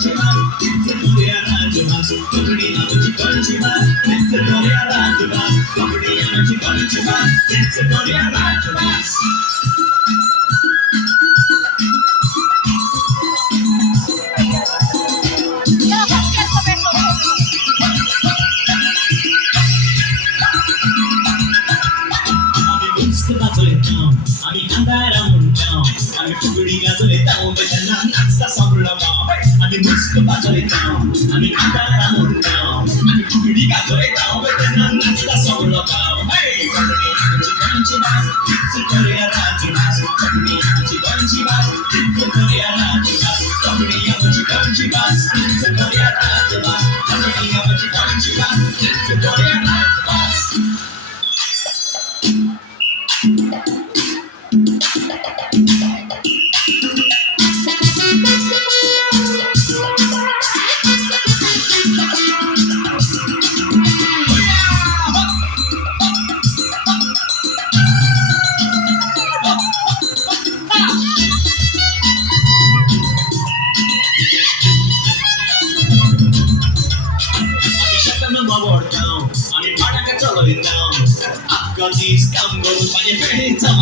Victoria Rajamas, Victoria Rajamas, Victoria Rajamas, Victoria Rajamas. আমি আন্ধারা মুন্টাও আমি ফুগড়ি গাজরে তাও বেদনা নাচতা সাবলাও আমি মুস্ক বাজরে তাও আমি আন্ধারা মুন্টাও আমি ফুগড়ি গাজরে তাও বেদনা নাচতা সাবলাও হেই কবনি চিকনচি বাস Victoria Rajamas কবনি চিকনচি bus Victoria Rajamas কবনি চিকনচি bus Victoria Rajamas কবনি চিকনচি bus Victoria Rajamas. I'm